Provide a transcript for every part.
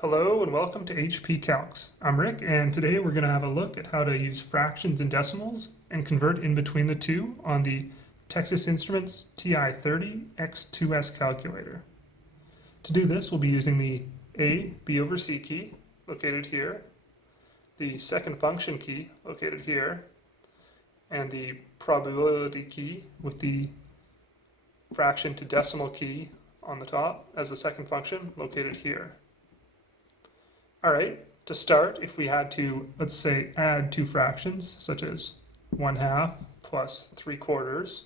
Hello and welcome to HP Calcs. I'm Rick, and today we're going to have a look at how to use fractions and decimals and convert in between the two on the Texas Instruments TI-30X IIS calculator. To do this, we'll be using the A, B over C key, located here, the second function key, located here, and the probability key with the fraction to decimal key on the top as the second function, located here. Alright, to start, if we had to, let's say, add two fractions, such as 1/2 plus 3/4,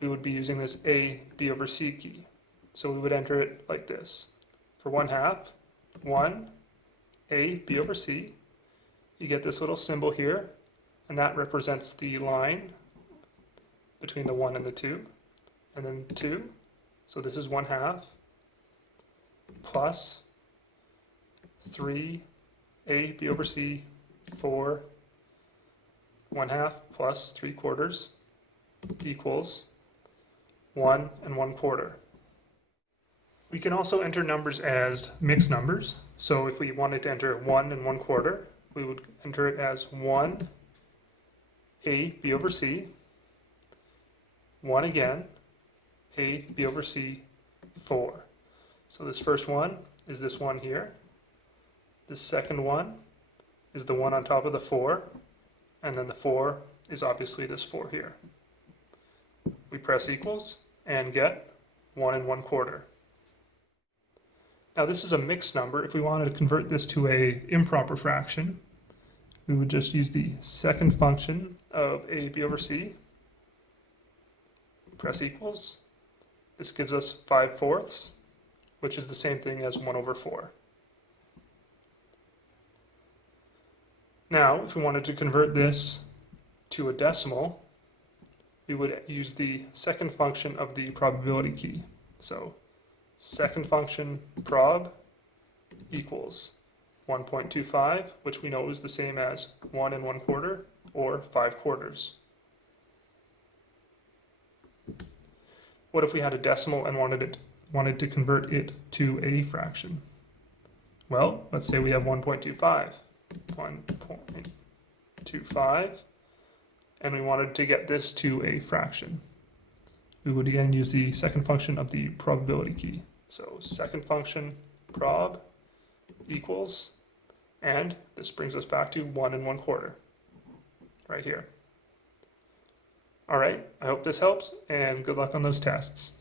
we would be using this A, B over C key. So we would enter it like this. For 1/2, 1, A, B over C. You get this little symbol here, and that represents the line between the 1 and the 2. And then 2, so this is 1/2, plus 3, A, B over C, 4, 1/2 plus 3/4 equals 1 and 1/4. We can also enter numbers as mixed numbers. So if we wanted to enter 1 and 1/4, we would enter it as 1 A, B over C, 1 again, A, B over C, 4. So this first one is this one here. The second one is the one on top of the 4, and then the 4 is obviously this 4 here. We press equals and get 1 and 1/4. Now this is a mixed number. If we wanted to convert this to an improper fraction, we would just use the second function of A, B over C, press equals. This gives us 5/4, which is the same thing as 1/4. Now, if we wanted to convert this to a decimal, we would use the second function of the probability key. So, second function prob equals 1.25, which we know is the same as 1 and 1/4, or 5/4. What if we had a decimal and wanted to convert it to a fraction? Well, let's say we have 1.25. 1.25, and we wanted to get this to a fraction. We would again use the second function of the probability key. So second function prob equals, and this brings us back to 1 and 1/4 right here. Alright, I hope this helps, and good luck on those tests.